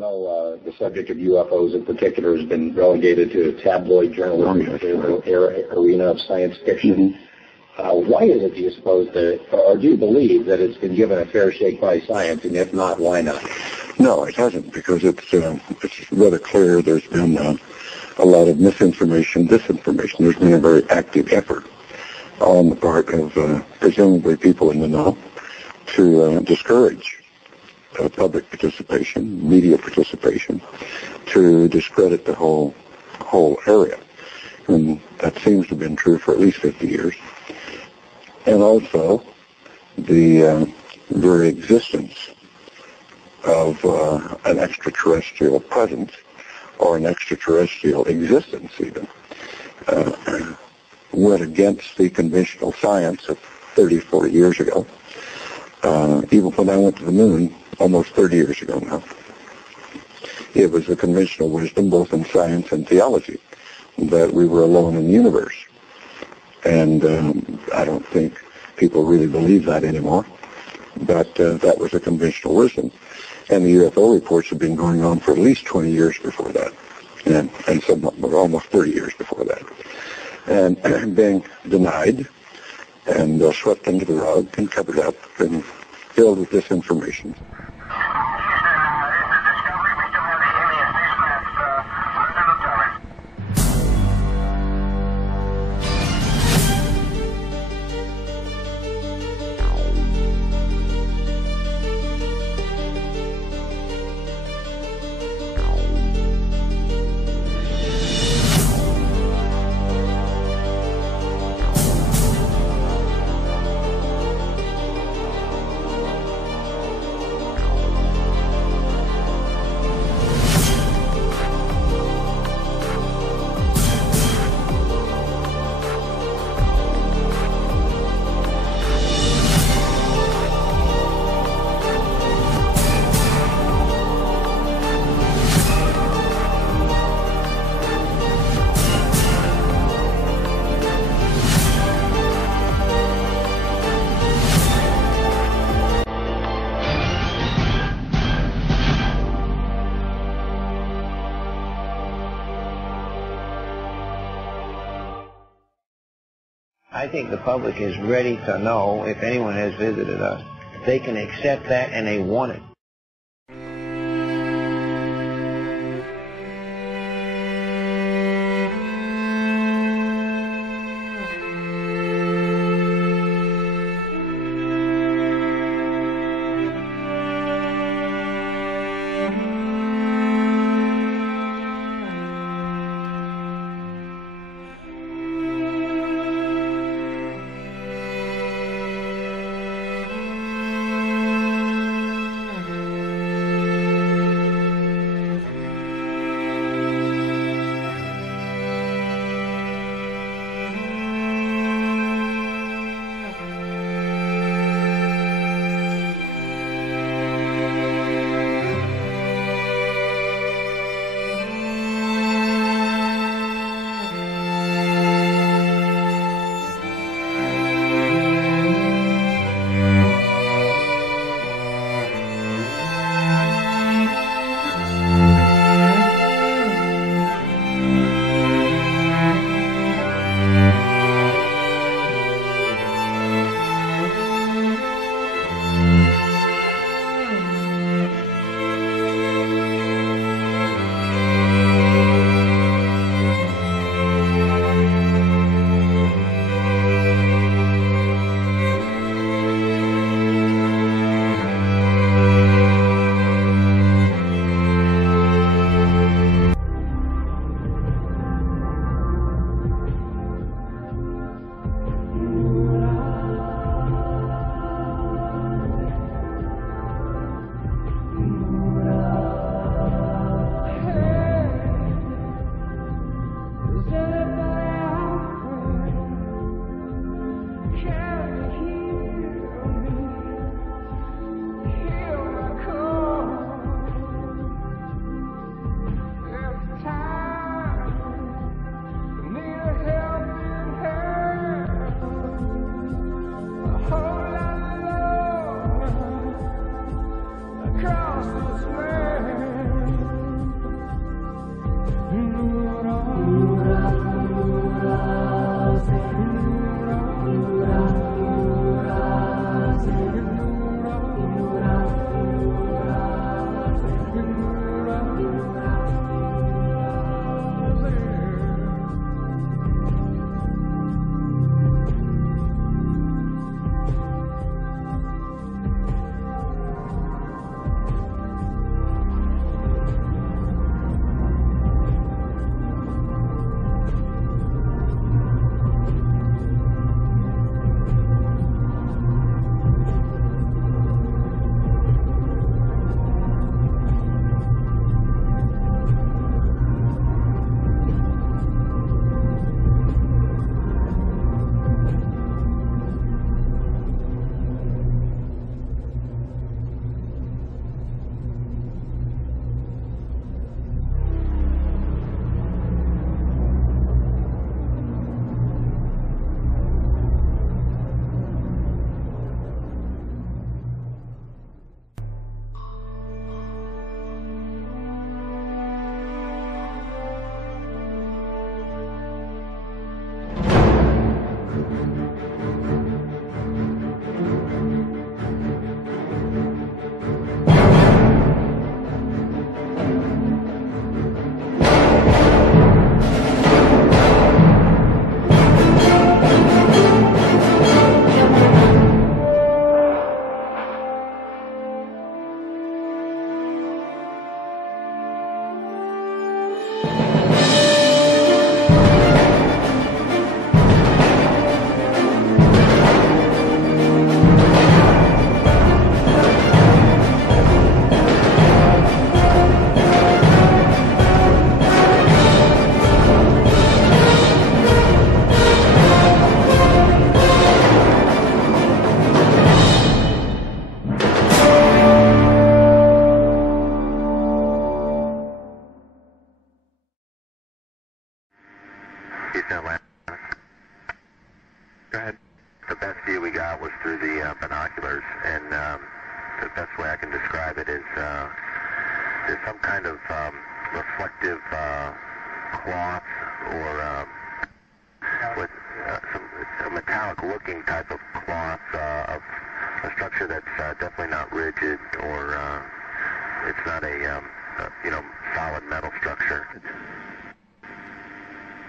know, the subject of UFOs in particular has been relegated to tabloid journalism, arena of science fiction. Why is it, do you suppose, or do you believe that it's been given a fair shake by science, and if not, why not? No, it hasn't, because it's rather clear there's been a lot of misinformation, disinformation. There's been a very active effort on the part of presumably people in the know to discourage public participation, media participation, to discredit the whole area. And that seems to have been true for at least 50 years. And also the very existence of an extraterrestrial presence, or an extraterrestrial existence even, went against the conventional science of 30, 40 years ago. Even when I went to the moon, almost 30 years ago now, it was the conventional wisdom, both in science and theology, that we were alone in the universe. And I don't think people really believe that anymore, but that was a conventional wisdom. And the UFO reports have been going on for at least 20 years before that, and some almost 30 years before that, and being denied and swept under the rug and covered up and filled with disinformation. I think the public is ready to know if anyone has visited us. They can accept that, and they want it. Atlanta. Go ahead. The best view we got was through the binoculars, and the best way I can describe it is there's some kind of reflective cloth or with a metallic-looking type of cloth of a structure that's definitely not rigid or it's not a solid metal structure.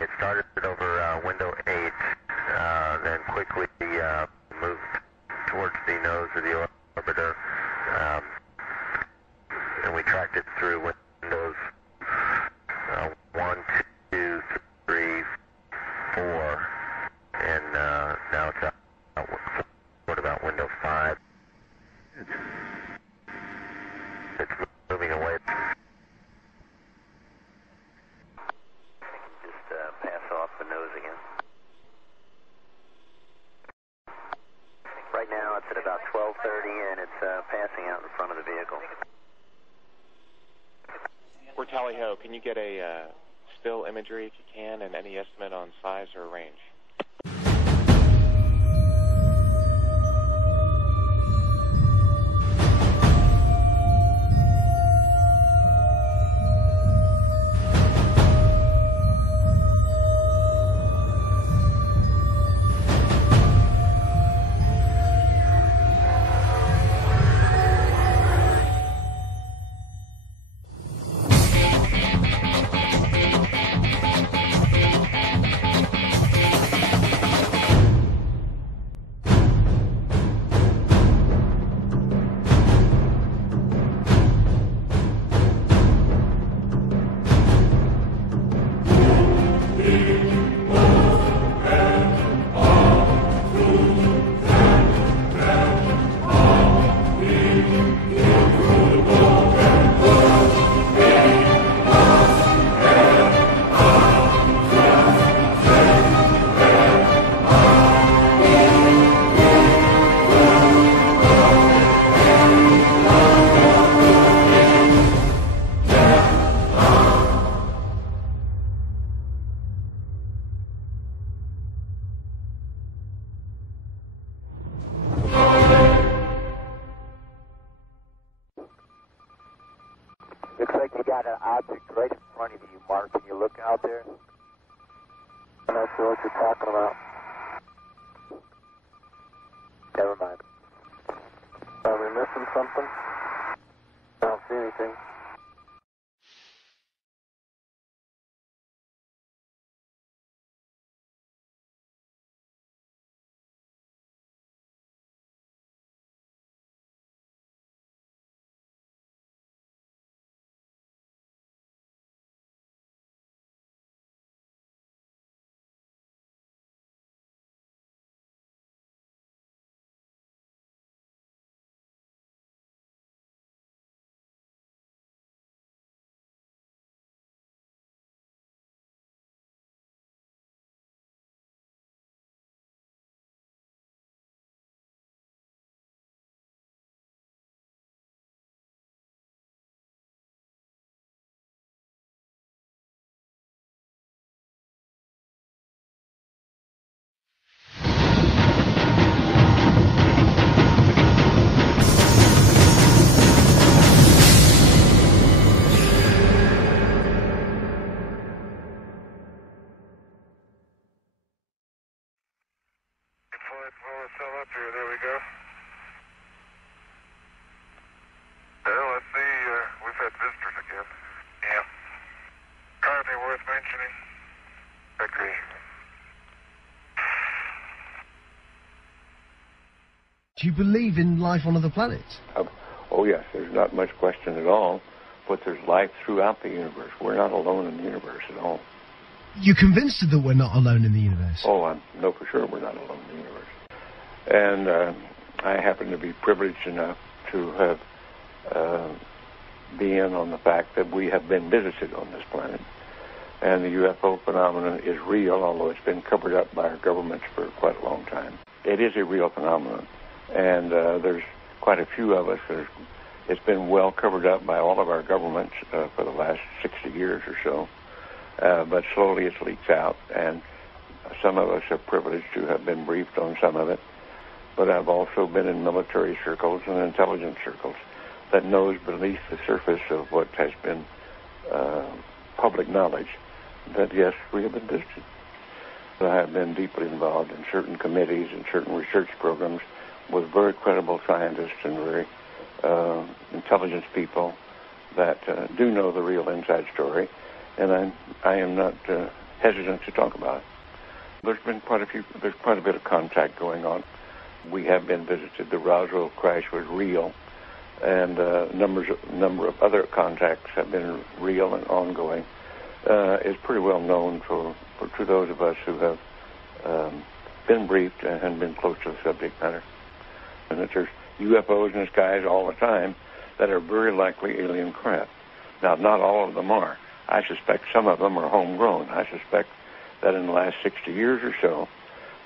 It started over window 8, then quickly moved towards the nose of the orbiter, and we tracked it through windows 1, 2, 3, 4, and now it's out what about window 5. It's moving away. Just pass off the nose again. Right now it's at about 12:30 and it's passing out in front of the vehicle. We're Tally Ho. Can you get a still imagery if you can, and any estimate on size or range? Looks like you got an object right in front of you, Mark. Can you look out there? I'm not sure what you're talking about. Never mind. Are we missing something? I don't see anything. Do you believe in life on other planets? Oh, yes, there's not much question at all. But there's life throughout the universe. We're not alone in the universe at all. You're convinced that we're not alone in the universe? Oh, I know for sure we're not alone in the universe. And I happen to be privileged enough to have been on the fact that we have been visited on this planet. And the UFO phenomenon is real, although it's been covered up by our governments for quite a long time. It is a real phenomenon. And there's quite a few of us. It's been well covered up by all of our governments for the last 60 years or so. But slowly it's leaked out. And some of us are privileged to have been briefed on some of it, but I've also been in military circles and intelligence circles that knows beneath the surface of what has been public knowledge that, yes, we have been visited. I have been deeply involved in certain committees and certain research programs with very credible scientists and very intelligence people that do know the real inside story, and I am not hesitant to talk about it. There's quite a bit of contact going on. We have been visited. The Roswell crash was real, and number of other contacts have been real and ongoing. It's pretty well known to those of us who have been briefed and been close to the subject matter. And that there's UFOs in the skies all the time that are very likely alien craft. Now, not all of them are. I suspect some of them are homegrown. I suspect that in the last 60 years or so,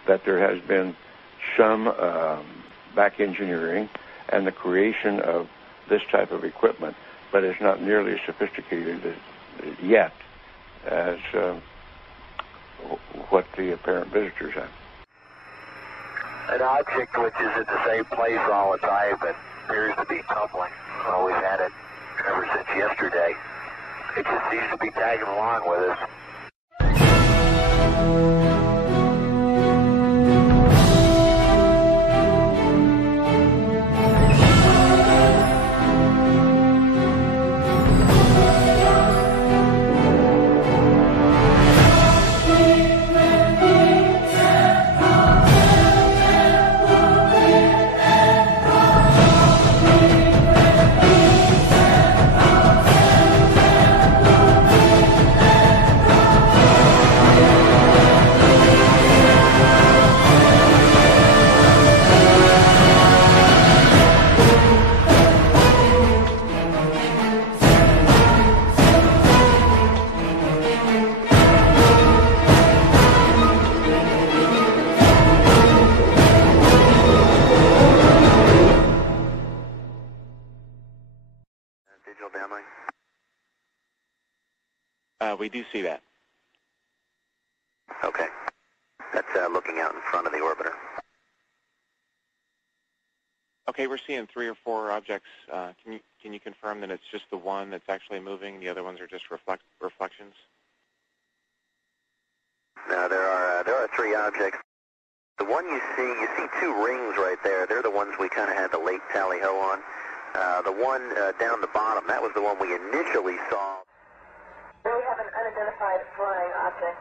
that there has been some back engineering and the creation of this type of equipment, but it's not nearly as sophisticated yet as what the apparent visitors have. An object which is at the same place all the time but appears to be tumbling. Well, we've had it ever since yesterday. It just seems to be tagging along with us. We do see that. Okay. That's looking out in front of the orbiter. Okay, we're seeing 3 or 4 objects. Can you confirm that it's just the one that's actually moving? The other ones are just reflections? No, there are 3 objects. The one you see 2 rings right there. They're the ones we kind of had the late tally-ho on. The one down the bottom, that was the one we initially saw. We have an unidentified flying object.